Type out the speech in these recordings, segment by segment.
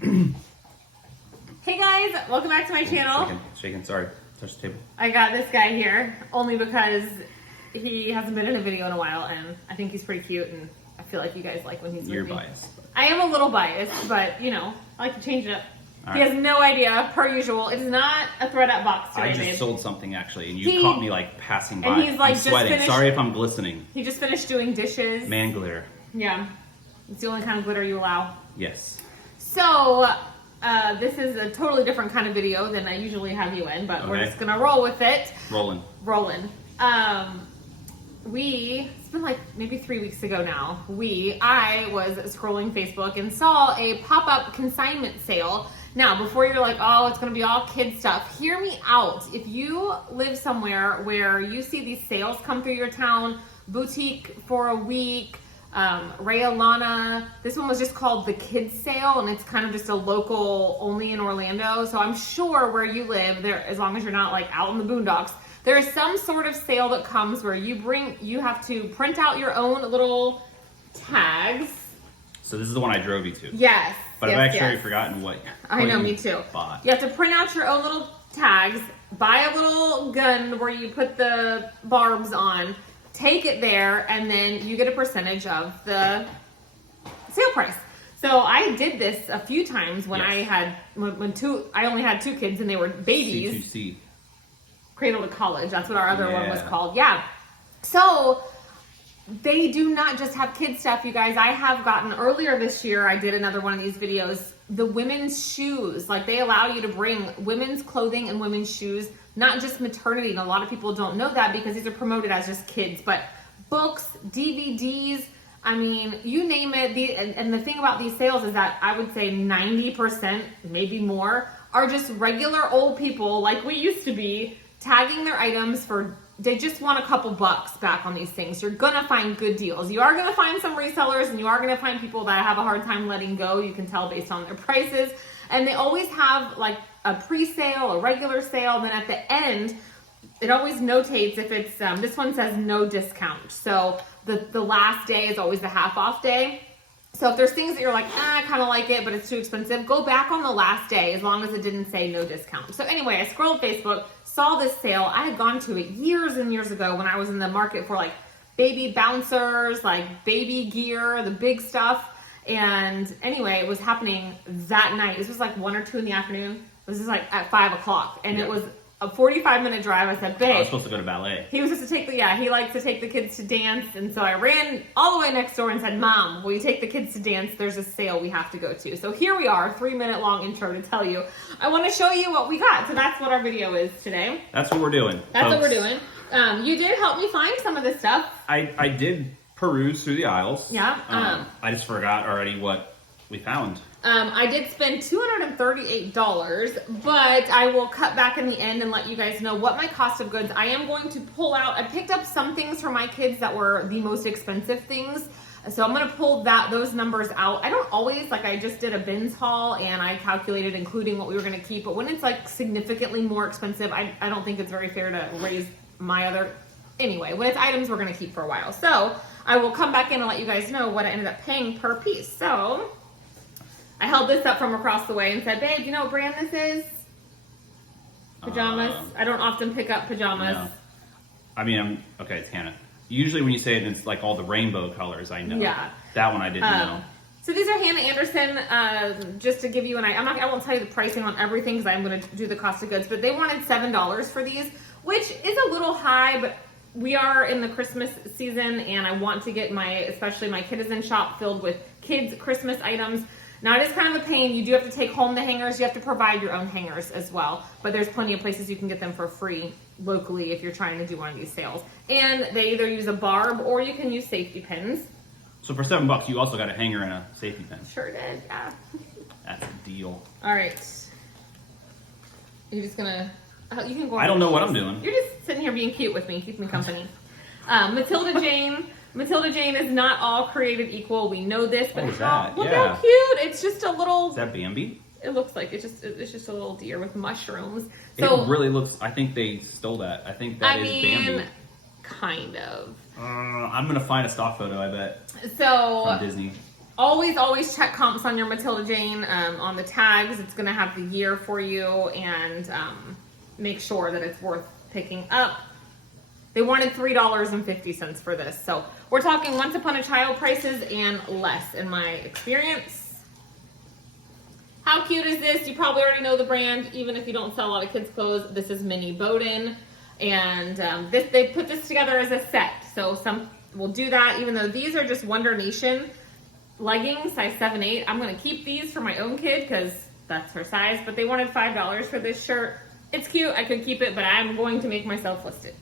Hey guys, welcome back to my channel. Shaking, sorry. Touch the table. I got this guy here only because he hasn't been in a video in a while and I think he's pretty cute and I feel like you guys like when he's with me. You're biased. I am a little biased, but you know, I like to change it up. All he right. has no idea, per usual. It is not a thread-up box today, I just babe. sold something actually, and you caught me like passing by. And he's like I'm sweating. just finished, Sorry if I'm glistening. He just finished doing dishes. Man glitter. Yeah. It's the only kind of glitter you allow. Yes. So, this is a totally different kind of video than I usually have you in, but we're just gonna roll with it. Rolling. It's been like maybe 3 weeks ago now. I was scrolling Facebook and saw a pop-up consignment sale. Now, before you're like, oh, it's gonna be all kid stuff, hear me out. If you live somewhere where you see these sales come through your town, boutique for a week, Ray Alana. This one was just called the Kids Sale, and it's kind of just a local only in Orlando. So I'm sure where you live, there, as long as you're not like out in the boondocks, there is some sort of sale that comes where you have to print out your own little tags. So this is the one I drove you to. Yes. But I've actually already forgotten what. I know, me too. Bought. You have to print out your own little tags, buy a little gun where you put the barbs on, take it there, and then you get a percentage of the sale price. So I did this a few times when I only had two kids and they were babies. C2C. Cradle to College, that's what our other one was called. Yeah. So they do not just have kid stuff, you guys. I have gotten, earlier this year, I did another one of these videos, the women's shoes. Like, they allow you to bring women's clothing and women's shoes, not just maternity. And a lot of people don't know that because these are promoted as just kids, but books, DVDs, I mean, you name it. And the thing about these sales is that I would say 90%, maybe more, are just regular old people like we used to be, tagging their items for, they just want a couple bucks back on these things. You're gonna find good deals. You are gonna find some resellers and you are gonna find people that have a hard time letting go. You can tell based on their prices. And they always have like a pre-sale, a regular sale. And then at the end, it always notates if it's, this one says no discount. So the last day is always the half off day. So if there's things that you're like, I kind of like it, but it's too expensive, go back on the last day as long as it didn't say no discount. So anyway, I scrolled Facebook, saw this sale. I had gone to it years and years ago when I was in the market for like baby bouncers, like baby gear, the big stuff. And anyway, it was happening that night. This was like 1 or 2 in the afternoon. This is like at 5 o'clock. And it was a 45-minute drive. I said, babe. I was supposed to go to ballet. He was supposed to take he likes to take the kids to dance. And so I ran all the way next door and said, Mom, will you take the kids to dance? There's a sale we have to go to. So here we are, 3-minute long intro to tell you. I want to show you what we got. So that's what our video is today. That's what we're doing. That's what we're doing. You did help me find some of this stuff. I did peruse through the aisles. Yeah. I just forgot already what we found. I did spend $238, but I will cut back in the end and let you guys know what my cost of goods. I am going to pull out, I picked up some things for my kids that were the most expensive things. So I'm going to pull those numbers out. I don't always, like I just did a bins haul and I calculated including what we were going to keep. But when it's like significantly more expensive, I don't think it's very fair to raise my other, anyway, when it's items we're going to keep for a while. So I will come back in and let you guys know what I ended up paying per piece. So I held this up from across the way and said, babe, you know what brand this is? Pajamas. I don't often pick up pajamas. No. I mean, okay, it's Hannah. Usually when you say it, it's like all the rainbow colors, I know. Yeah. That one I didn't know. So these are Hannah Anderson, just to give you I won't tell you the pricing on everything because I'm going to do the cost of goods, but they wanted $7 for these, which is a little high, but we are in the Christmas season and I want to get especially my Kidizen shop filled with kids' Christmas items. Now, it is kind of a pain. You do have to take home the hangers. You have to provide your own hangers as well. But there's plenty of places you can get them for free locally if you're trying to do one of these sales. And they either use a barb or you can use safety pins. So for $7, you also got a hanger and a safety pin. Sure did, yeah. That's a deal. All right. You're just going to... You can go. I don't know what I'm doing. You're just sitting here being cute with me, keeping me company. Matilda Jane is not all created equal. We know this, but look how cute! It's just a little. Is that Bambi? It looks like it's just a little deer with mushrooms. So, it really looks. I think they stole that. I think that is Bambi. Kind of. I'm gonna find a stock photo. I bet. So from Disney. Always check comps on your Matilda Jane. On the tags, it's going to have the year for you, and make sure that it's worth picking up. They wanted $3.50 for this. So we're talking Once Upon a Child prices and less in my experience. How cute is this? You probably already know the brand, even if you don't sell a lot of kids' clothes. This is Mini Bowden. And they put this together as a set. So some will do that, even though these are just Wonder Nation leggings, size 7-8. I'm going to keep these for my own kid because that's her size. But they wanted $5 for this shirt. It's cute. I could keep it, but I'm going to make myself list it.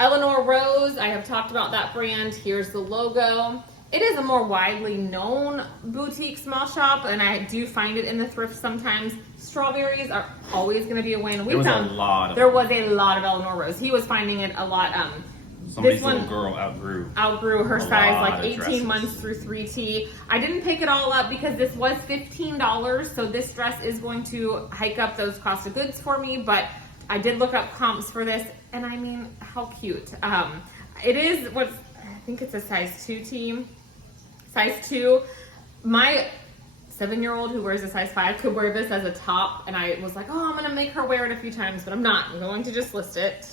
Eleanor Rose, I have talked about that brand. Here's the logo. It is a more widely known boutique small shop, and I do find it in the thrift sometimes. Strawberries are always going to be a win. There was a lot of Eleanor Rose. He was finding it a lot. Somebody's little girl outgrew her size, like 18 months through 3T. I didn't pick it all up because this was $15, so this dress is going to hike up those cost of goods for me, but I did look up comps for this, and I mean, how cute. It is I think it's a size 2T. Size 2. My 7-year-old who wears a size 5 could wear this as a top, and I was like, oh, I'm going to make her wear it a few times, but I'm not. I'm going to just list it.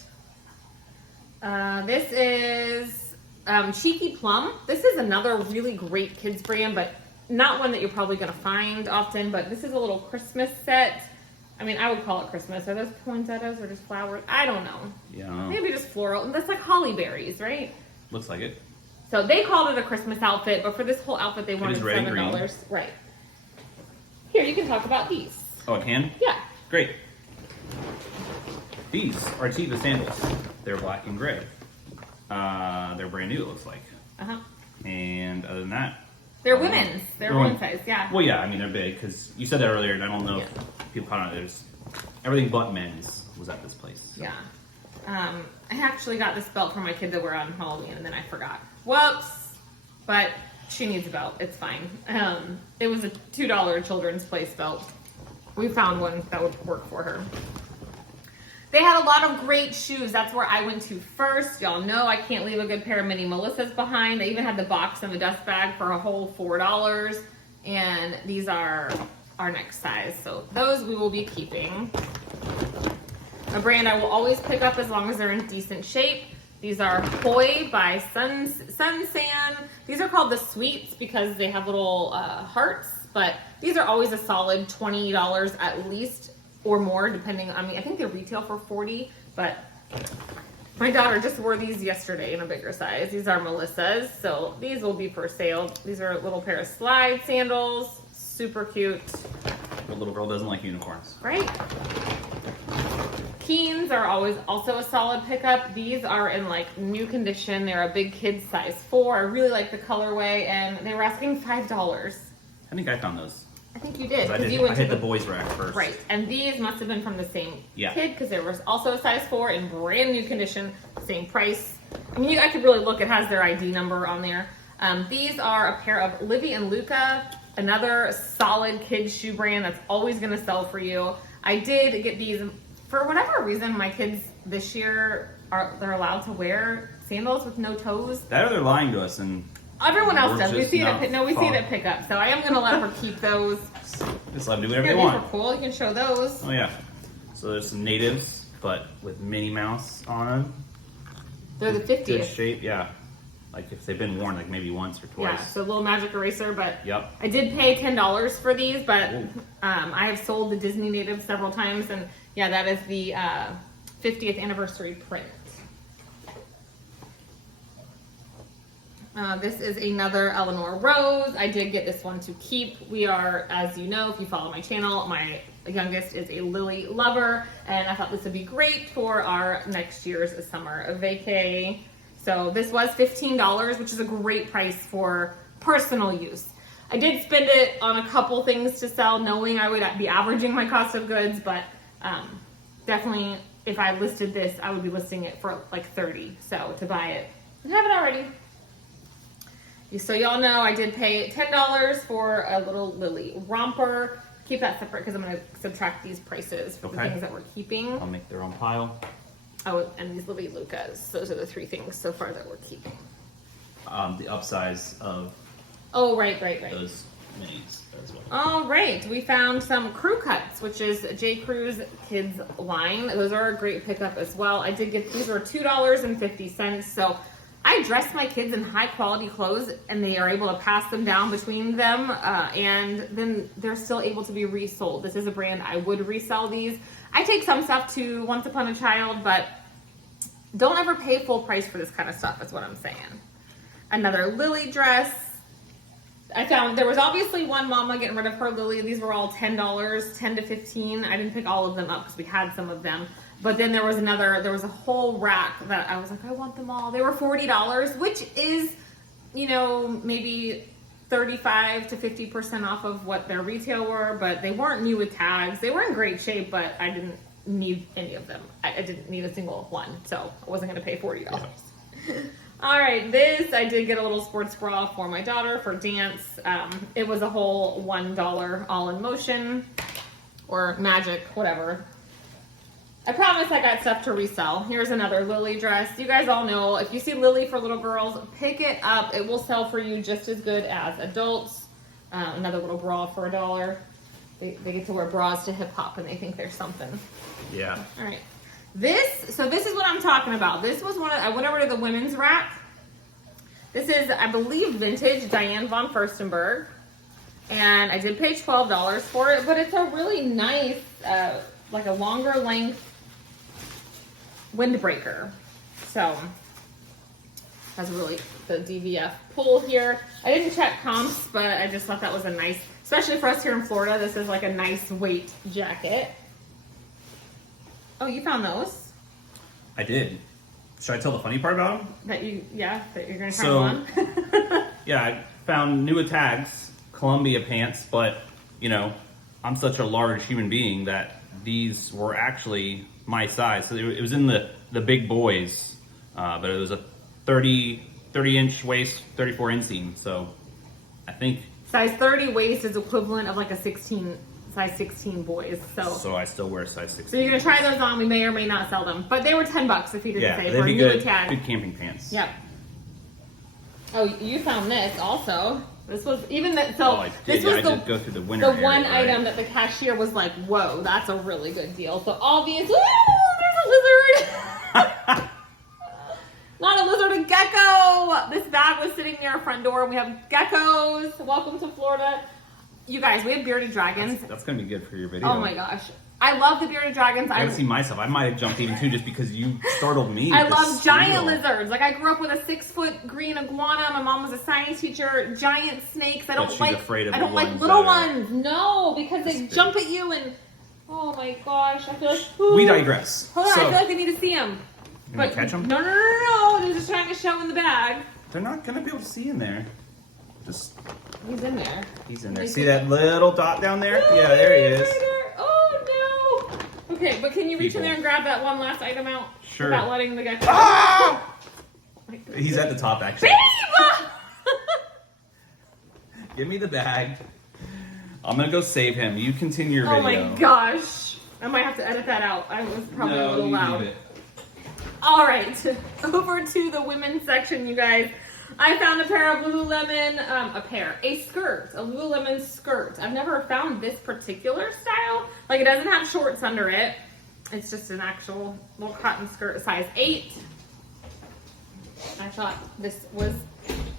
This is Cheeky Plum. This is another really great kids brand, but not one that you're probably going to find often, but this is a little Christmas set. I mean, I would call it Christmas. Are those poinsettias or just flowers? I don't know. Yeah. Maybe just floral. And that's like holly berries, right? Looks like it. So they called it a Christmas outfit, but for this whole outfit, they wanted $7. Right. Here, you can talk about these. Oh, I can? Yeah. Great. These are Tiva sandals. They're black and gray. They're brand new, it looks like. Uh-huh. And other than that, they're women's. They're women's size, yeah. Well, yeah, I mean, they're big, because you said that earlier, and I don't know if people caught on. There's everything but men's was at this place. So. Yeah. I actually got this belt for my kid to wear on Halloween, and then I forgot. Whoops! But she needs a belt. It's fine. It was a $2 Children's Place belt. We found one that would work for her. They had a lot of great shoes. That's where I went to first. Y'all know I can't leave a good pair of Mini Melissas behind. They even had the box and the dust bag for a whole $4. And these are our next size. So those we will be keeping. A brand I will always pick up as long as they're in decent shape. These are Hoi by Sun San. These are called the Sweets because they have little hearts. But these are always a solid $20 at least. Or more, depending on me. I think they retail for $40, but my daughter just wore these yesterday in a bigger size. These are Melissa's, so these will be for sale. These are a little pair of slide sandals, super cute. The little girl doesn't like unicorns. Right? Keens are always also a solid pickup. These are in like new condition. They're a big kid's size 4. I really like the colorway, and they were asking $5. I think I found those. I think you did. I hit the boys rack first. Right, and these must have been from the same kid because there was also a size 4 in brand new condition, same price. I mean, I could really look. It has their ID number on there. These are a pair of Livy and Luca, another solid kids shoe brand that's always going to sell for you. I did get these for whatever reason. My kids this year they're allowed to wear sandals with no toes. That or they're lying to us and. Everyone else does. We see it at pickup. So I am going to let her keep those. Just let them do whatever they want. These are cool. You can show those. Oh, yeah. So there's some natives, but with Minnie Mouse on them. They're the 50th. Good shape, yeah. Like if they've been worn like maybe once or twice. Yeah, so a little magic eraser, but yep. I did pay $10 for these, but I have sold the Disney natives several times, and yeah, that is the 50th anniversary print. This is another Eleanor Rose. I did get this one to keep. We are, as you know, if you follow my channel, my youngest is a Lily lover, and I thought this would be great for our next year's summer vacay. So this was $15, which is a great price for personal use. I did spend it on a couple things to sell, knowing I would be averaging my cost of goods, but definitely if I listed this, I would be listing it for like $30. So to buy it, I have it already. So y'all know I did pay $10 for a little Lily romper. Keep that separate because I'm going to subtract these prices for the things that we're keeping. I'll make their own pile. Oh, and these Lily Lucas. Those are the 3 things so far that we're keeping. the upsize of Oh, right. those minis as well. All right, we found some Crew Cuts, which is J. Crew's kids line. Those are a great pickup as well. I did get, these were $2.50. So I dress my kids in high quality clothes and they are able to pass them down between them. And then they're still able to be resold. This is a brand I would resell these. I take some stuff to Once Upon a Child, but don't ever pay full price for this kind of stuff, is what I'm saying. Another Lily dress. I found there was obviously one mama getting rid of her Lily. These were all $10, $10 to $15. I didn't pick all of them up because we had some of them. But then there was a whole rack that I was like, I want them all. They were $40, which is, you know, maybe 35 to 50% off of what their retail were, but they weren't new with tags. They were in great shape, but I didn't need any of them. I didn't need a single one, so I wasn't going to pay $40. Yeah. All right, this, I did get a little sports bra for my daughter for dance. It was a whole $1 all in motion or magic, whatever. I promise I got stuff to resell. Here's another Lily dress. You guys all know, if you see Lily for little girls, pick it up. It will sell for you just as good as adults. Another little bra for $1. They get to wear bras to hip hop and they think they're something. Yeah. All right. This is what I'm talking about. This was I went over to the women's rack. This is, I believe, vintage Diane von Furstenberg. And I did pay $12 for it, but it's a really nice, like a longer length windbreaker. So, has really the DVF pull here. I didn't check comps, but I just thought that was a nice, especially for us here in Florida, this is like a nice weight jacket. Oh, you found those? I did. Should I tell the funny part about them? That you're gonna try them on? Yeah, I found new tags, Columbia pants, but you know, I'm such a large human being that these were actually my size. So it was in the big boys, but it was a 30 inch waist, 34 inseam. So I think size 30 waist is equivalent of like a size 16 boys. So I still wear size 16. So you're gonna try those on. We may or may not sell them, but they were $10 if you didn't say for a be new tag. Good camping pants. Yep. Oh, you found this also. This was even that. So I this was did go through the winter. The one item that the cashier was like, "Whoa, that's a really good deal." So obviously, there's a lizard. Not a lizard, a gecko. This bag was sitting near our front door. We have geckos. Welcome to Florida. You guys, we have bearded dragons. That's going to be good for your video. Oh my gosh. I love the bearded dragons. I haven't seen myself. I might have jumped even too just because you startled me. I love giant lizards. Like I grew up with a 6-foot green iguana. My mom was a science teacher. Giant snakes. I don't like little ones. No, because they jump at you and oh my gosh. I feel like we digress. Hold on, I feel like I need to see them. You want to catch them? No. They're just trying to show in the bag. They're not going to be able to see in there. He's in there. He's in there. See that little dot down there? Yeah, there he is. Oh no. Okay, but can you reach in there and grab that one last item out? Sure. Without letting the guy come. Ah! He's at the top actually. Give me the bag. I'm gonna go save him. You continue your video. Oh my gosh. I might have to edit that out. I was probably a little loud. Leave it. All right, over to the women's section, you guys. I found a pair of Lululemon, a skirt, a Lululemon skirt. I've never found this particular style. Like it doesn't have shorts under it. It's just an actual little cotton skirt, size 8. I thought this was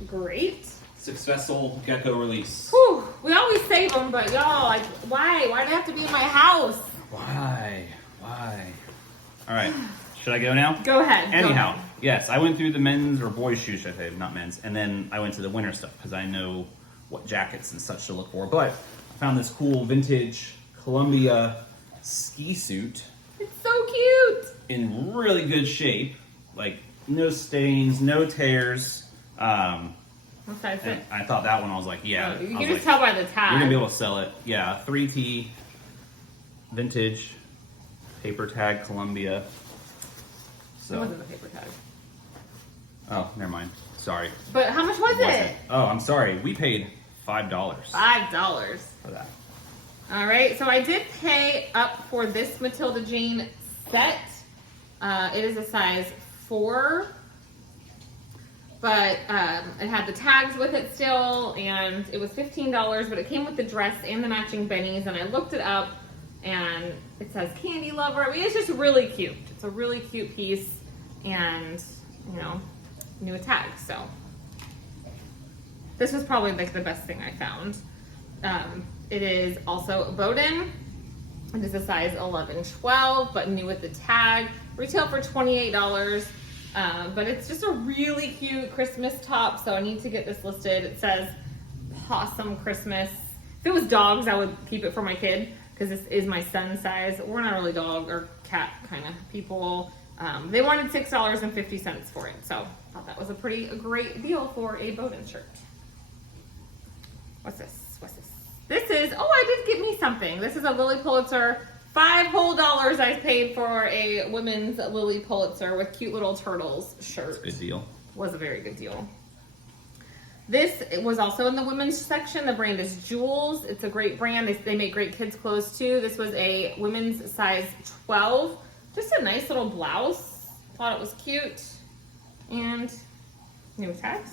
great. Successful gecko release. Whew, we always save them, but y'all, like, why? Why do they have to be in my house? Why? All right, should I go now? Go ahead. Anyhow. Yes, I went through the men's or boys' shoes, should I say, not men's, and then I went to the winter stuff because I know what jackets and such to look for. But I found this cool vintage Columbia ski suit. It's so cute. In really good shape, like no stains, no tears. What size is it? I thought that one, I was like, yeah. Oh, you can just tell by the tag. You're gonna be able to sell it. Yeah, 3T, vintage, paper tag, Columbia. So. It wasn't a paper tag. Oh, never mind. Sorry. But how much was it? Oh, I'm sorry. We paid $5. $5 for that. All right. So I did pay up for this Matilda Jane set. It is a size 4. but it had the tags with it still, and it was $15, but it came with the dress and the matching bennies, and I looked it up, and it says Candy Lover. I mean, it's just really cute. It's a really cute piece, and, you know, new tag, so. This was probably like the best thing I found. It is also bowed-in. It is a size 11-12, but new with the tag. Retail for $28, but it's just a really cute Christmas top, so I need to get this listed. It says Possum Christmas. If it was dogs, I would keep it for my kid, because this is my son's size. We're not really dog or cat kind of people. They wanted $6.50 for it, so I thought that was a great deal for a bowed-in shirt. What's this? This is, oh, I did get me something. This is a Lily Pulitzer. $5 whole I paid for a women's Lily Pulitzer with cute little turtles shirt. That's a good deal. Was a very good deal. This was also in the women's section. The brand is Jules. It's a great brand. They make great kids clothes too. This was a women's size 12. Just a nice little blouse. Thought it was cute. And new tags.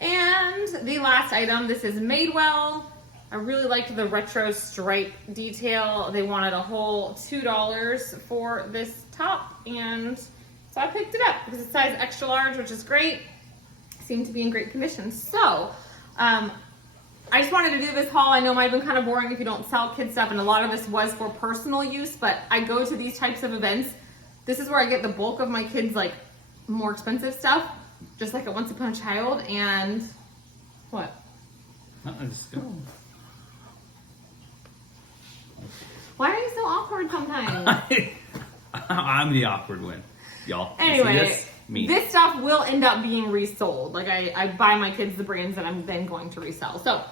And the last item, this is Madewell. I really liked the retro stripe detail. They wanted a whole $2 for this top, and so I picked it up because it's size extra large, which is great. Seemed to be in great condition. So I just wanted to do this haul. I know it might have been kind of boring if you don't sell kid stuff, and a lot of this was for personal use, but I go to these types of events. This is where I get the bulk of my kids' like more expensive stuff, just like at Once Upon a Child. And what? Just go. Why are you so awkward sometimes? I'm the awkward one, y'all. Anyway, this stuff will end up being resold. Like I buy my kids the brands that I'm then going to resell. So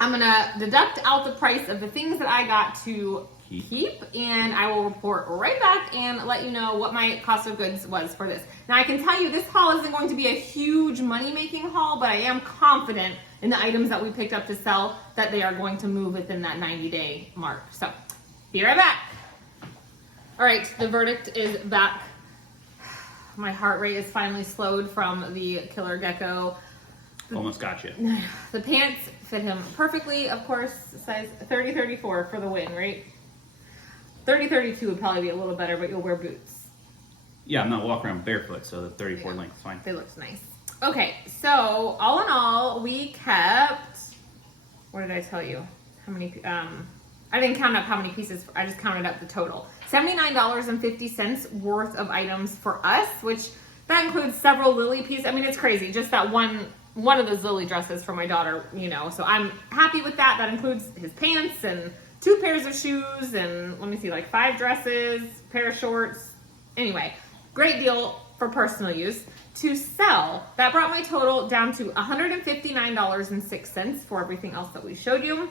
I'm gonna deduct out the price of the things that I got to keep, and I will report right back and let you know what my cost of goods was for this. Now I can tell you this haul isn't going to be a huge money-making haul, but I am confident in the items that we picked up to sell that they are going to move within that 90-day mark. So be right back. All right, the verdict is back. My heart rate is finally slowed from the Killer Gecko. Almost got you. The pants fit him perfectly, of course, size 30-34 for the win, right? 30-32 would probably be a little better, but you'll wear boots. Yeah, I'm not walking around barefoot, so the 34 length is fine. They looked nice. Okay, so all in all, we kept, what did I tell you? How many, I didn't count up how many pieces, I just counted up the total. $79.50 worth of items for us, which that includes several Lily pieces. I mean, it's crazy. Just that one of those Lily dresses for my daughter, you know, so I'm happy with that. That includes his pants and 2 pairs of shoes and let me see, like 5 dresses, pair of shorts. Anyway, great deal for personal use. To sell, that brought my total down to $159.06 for everything else that we showed you.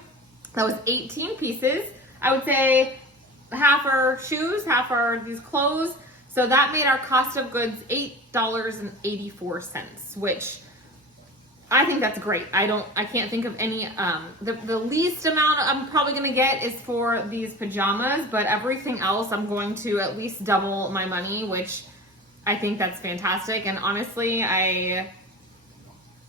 That was 18 pieces. I would say half are shoes, half are these clothes. So that made our cost of goods $8.84, which I think that's great. I can't think of any, the least amount I'm probably gonna get is for these pajamas, but everything else I'm going to at least double my money, which I think that's fantastic. And honestly, I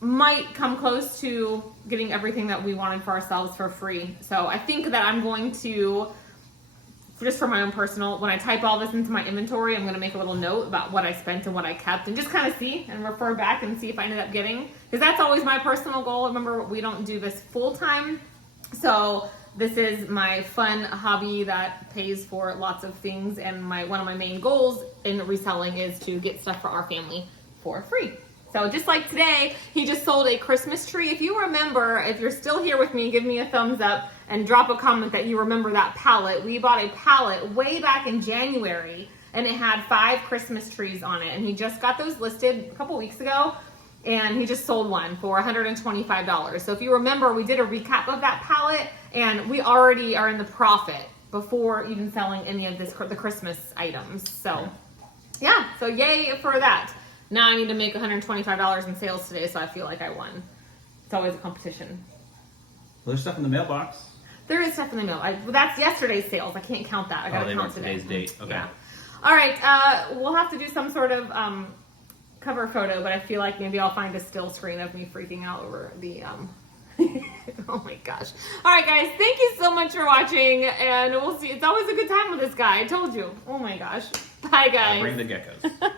might come close to getting everything that we wanted for ourselves for free. So I think that I'm going to, just for my own personal, when I type all this into my inventory, I'm going to make a little note about what I spent and what I kept and just kind of see and refer back and see if I ended up getting, because that's always my personal goal. Remember, we don't do this full time. So this is my fun hobby that pays for lots of things. And one of my main goals in reselling is to get stuff for our family for free. So just like today, he just sold a Christmas tree. If you remember, if you're still here with me, give me a thumbs up and drop a comment that you remember that pallet. We bought a pallet way back in January and it had 5 Christmas trees on it. And he just got those listed a couple weeks ago and he just sold one for $125. So if you remember, we did a recap of that pallet and we already are in the profit before even selling any of the Christmas items. So yeah, so yay for that. Now I need to make $125 in sales today, so I feel like I won. It's always a competition. Well, there's stuff in the mailbox. There is stuff in the mail. Well, that's yesterday's sales. I can't count that. I gotta count today. Today's date. Okay. Yeah. All right. We'll have to do some sort of cover photo, but I feel like maybe I'll find a still screen of me freaking out over the oh my gosh. All right, guys, thank you so much for watching, and we'll see. It's always a good time with this guy. I told you. Oh my gosh. Bye, guys. Bring the geckos.